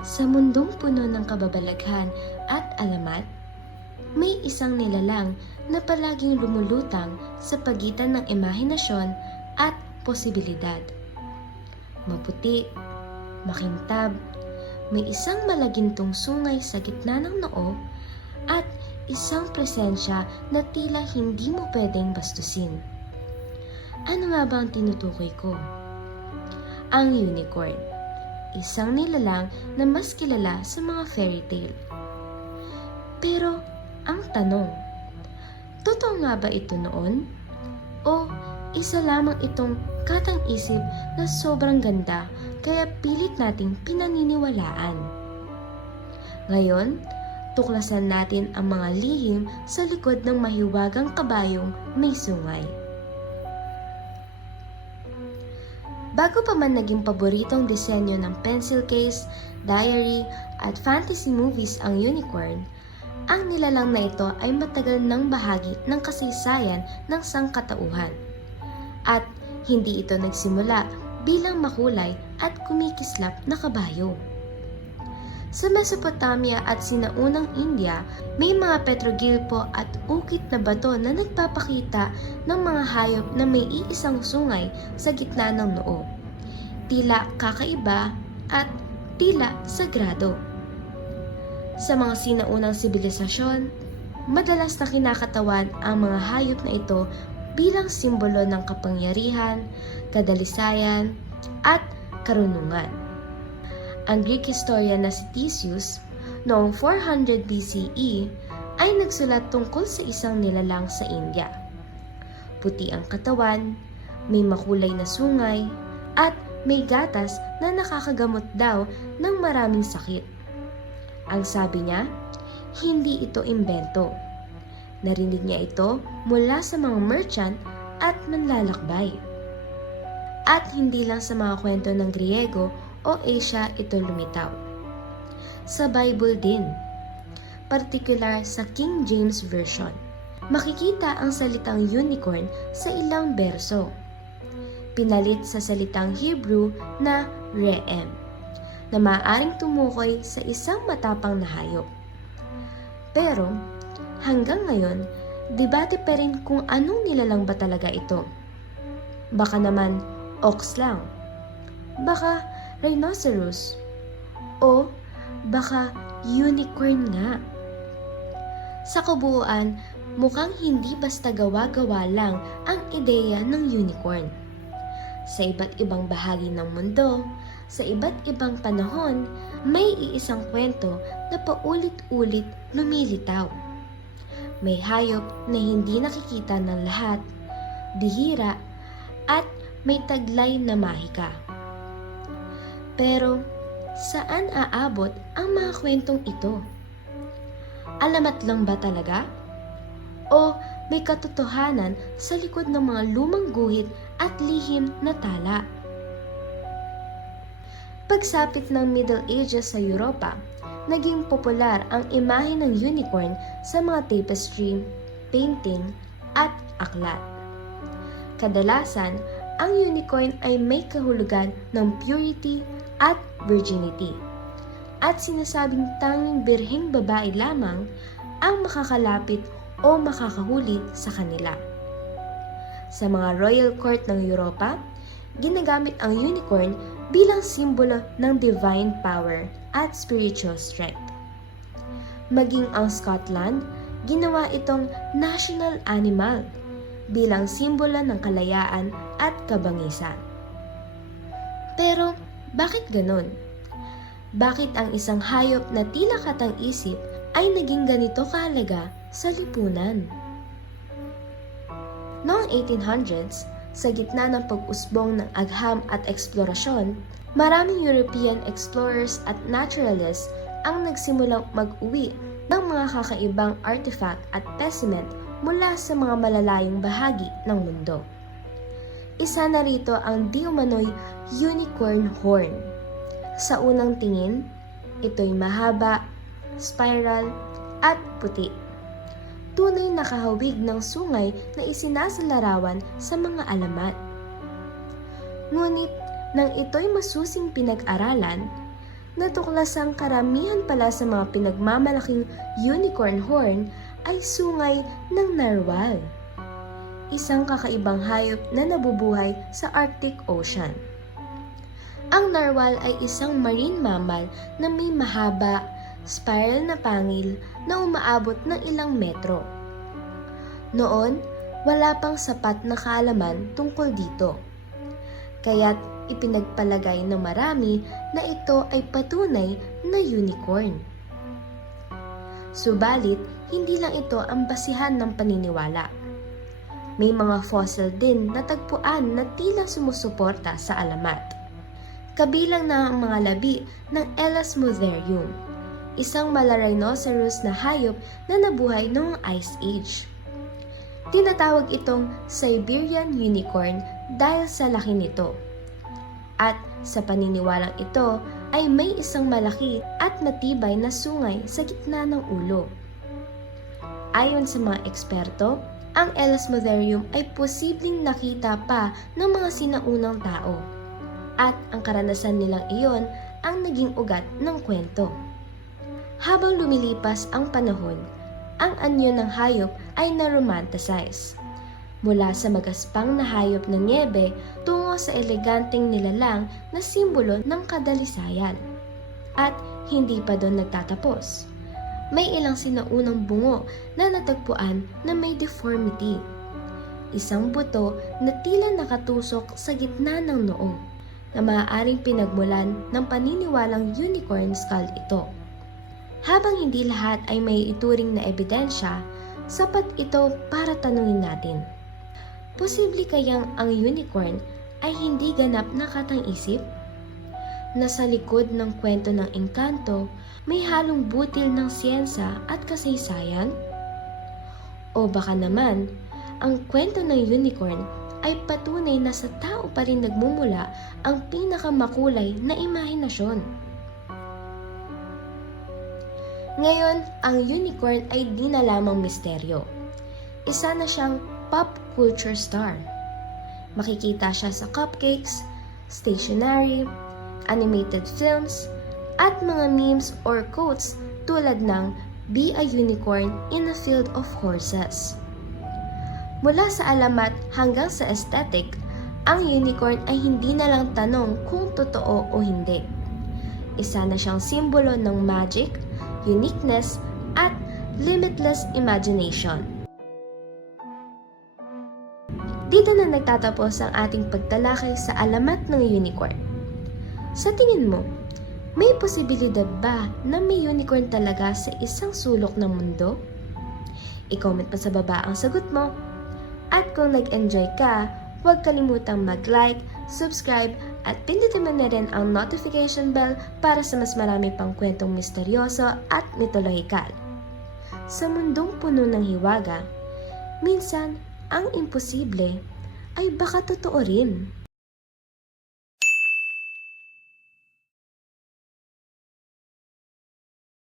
Sa mundong puno ng kababalaghan at alamat, may isang nilalang na palaging lumulutang sa pagitan ng imahinasyon at posibilidad. Maputi, makintab, may isang malagintong sungay sa gitna ng noo at isang presensya na tila hindi mo pwedeng bastusin. Ano nga ba ang tinutukoy ko? Ang unicorn, isang nilalang na mas kilala sa mga fairy tale. Pero ang tanong, totoo nga ba ito noon? O isa lamang itong katang-isip na sobrang ganda kaya pilit nating pinaniniwalaan? Ngayon, tuklasan natin ang mga lihim sa likod ng mahiwagang kabayong may sungay. Bago pa man naging paboritong disenyo ng pencil case, diary at fantasy movies ang unicorn, ang nilalang na ito ay matagal nang bahagi ng kasaysayan ng sangkatauhan. At hindi ito nagsimula bilang makulay at kumikislap na kabayo. Sa Mesopotamia at sinaunang India, may mga petroglypho at ukit na bato na nagpapakita ng mga hayop na may iisang sungay sa gitna ng noo. Tila kakaiba at tila sagrado. Sa mga sinaunang sibilisasyon, madalas na kinakatawan ang mga hayop na ito bilang simbolo ng kapangyarihan, kadalisayan, at karunungan. Ang Greek historian na si Theseus, noong 400 BCE, ay nagsulat tungkol sa isang nilalang sa India. Puti ang katawan, may makulay na sungay, at may gatas na nakakagamot daw ng maraming sakit. Ang sabi niya, hindi ito imbento. Narinig niya ito mula sa mga merchant at manlalakbay. At hindi lang sa mga kwento ng Griego o Asia ito lumitaw. Sa Bible din, partikular sa King James Version, makikita ang salitang unicorn sa ilang berso. Pinalit sa salitang Hebrew na re'em, na maaaring tumukoy sa isang matapang na hayop. Pero, hanggang ngayon, debate pa rin kung anong nilalang ba talaga ito. Baka naman ox lang, baka rhinoceros, o baka unicorn nga. Sa kabuuan, mukhang hindi basta gawa-gawa lang ang ideya ng unicorn. Sa iba't ibang bahagi ng mundo, sa iba't ibang panahon, may iisang kwento na paulit-ulit lumilitaw. May hayop na hindi nakikita ng lahat, bihira, at may taglay na mahika. Pero, saan aabot ang mga kwentong ito? Alamat lang ba talaga? O may katotohanan sa likod ng mga lumang guhit at lihim na tala? Pagsapit ng Middle Ages sa Europa, naging popular ang imahe ng unicorn sa mga tapestry, painting, at aklat. Kadalasan, ang unicorn ay may kahulugan ng purity at virginity, at sinasabing tanging birheng babae lamang ang makakalapit o makakahuli sa kanila. Sa mga royal court ng Europa, ginagamit ang unicorn bilang simbolo ng divine power at spiritual strength. Maging ang Scotland, ginawa itong national animal bilang simbolo ng kalayaan at kabangisan. Pero bakit ganun? Bakit ang isang hayop na tila katang-isip ay naging ganito kahalaga sa lipunan? Noong 1800s, sa gitna ng pag-usbong ng agham at eksplorasyon, maraming European explorers at naturalists ang nagsimulang mag-uwi ng mga kakaibang artifact at specimen mula sa mga malalayong bahagi ng mundo. Isa na rito ang di umano'y unicorn horn. Sa unang tingin, ito'y mahaba, spiral, at puti. Tunay na kahawig ng sungay na isinasalarawan sa mga alamat. Ngunit, nang ito'y masusing pinag-aralan, natuklasang karamihan pala sa mga pinagmamalaking unicorn horn ay sungay ng narwhal, isang kakaibang hayop na nabubuhay sa Arctic Ocean. Ang narwhal ay isang marine mammal na may mahaba, spiral na pangil na umaabot ng ilang metro. Noon, wala pang sapat na kaalaman tungkol dito. Kaya't ipinagpalagay ng marami na ito ay patunay na unicorn. Subalit, hindi lang ito ang basihan ng paniniwala. May mga fossil din na tagpuan na tila sumusuporta sa alamat. Kabilang na ang mga labi ng Elasmotherium, isang mala-rhinoceros na hayop na nabuhay noong Ice Age. Tinatawag itong Siberian unicorn dahil sa laki nito. At sa paniniwalang ito ay may isang malaki at matibay na sungay sa gitna ng ulo. Ayon sa mga eksperto, ang Elasmotherium ay posibleng nakita pa ng mga sinaunang tao. At ang karanasan nilang iyon ang naging ugat ng kwento. Habang lumilipas ang panahon, ang anyo ng hayop ay na-romanticize. Mula sa magaspang na hayop ng niebe tungo sa eleganteng nilalang na simbolo ng kadalisayan. At hindi pa doon nagtatapos. May ilang sinaunang bungo na natagpuan na may deformity. Isang buto na tila nakatusok sa gitna ng noo, na maaaring pinagmulan ng paniniwalang unicorn skull ito. Habang hindi lahat ay may ituring na ebidensya, sapat ito para tanungin natin. Posible kayang ang unicorn ay hindi ganap na katang-isip? Nasa likod ng kwento ng engkanto, may halong butil ng siyensa at kasaysayan? O baka naman, ang kwento ng unicorn ay patunay na sa tao pa rin nagmumula ang pinakamakulay na imahinasyon. Ngayon, ang unicorn ay di na lamang misteryo. Isa na siyang pop culture star. Makikita siya sa cupcakes, stationery, animated films, at mga memes or quotes tulad ng "Be a unicorn in a field of horses." Mula sa alamat hanggang sa aesthetic, ang unicorn ay hindi na lang tanong kung totoo o hindi. Isa na siyang simbolo ng magic, uniqueness, at limitless imagination. Dito na nagtatapos ang ating pagtalakay sa alamat ng unicorn. Sa tingin mo, may posibilidad ba na may unicorn talaga sa isang sulok ng mundo? I-comment pa sa baba ang sagot mo. At kung nag-enjoy ka, huwag kalimutang mag-like, subscribe, at pindutin mo na rin ang notification bell para sa mas marami pang kwentong misteryoso at mitolohikal. Sa mundong puno ng hiwaga, minsan ang imposible ay baka totoo rin.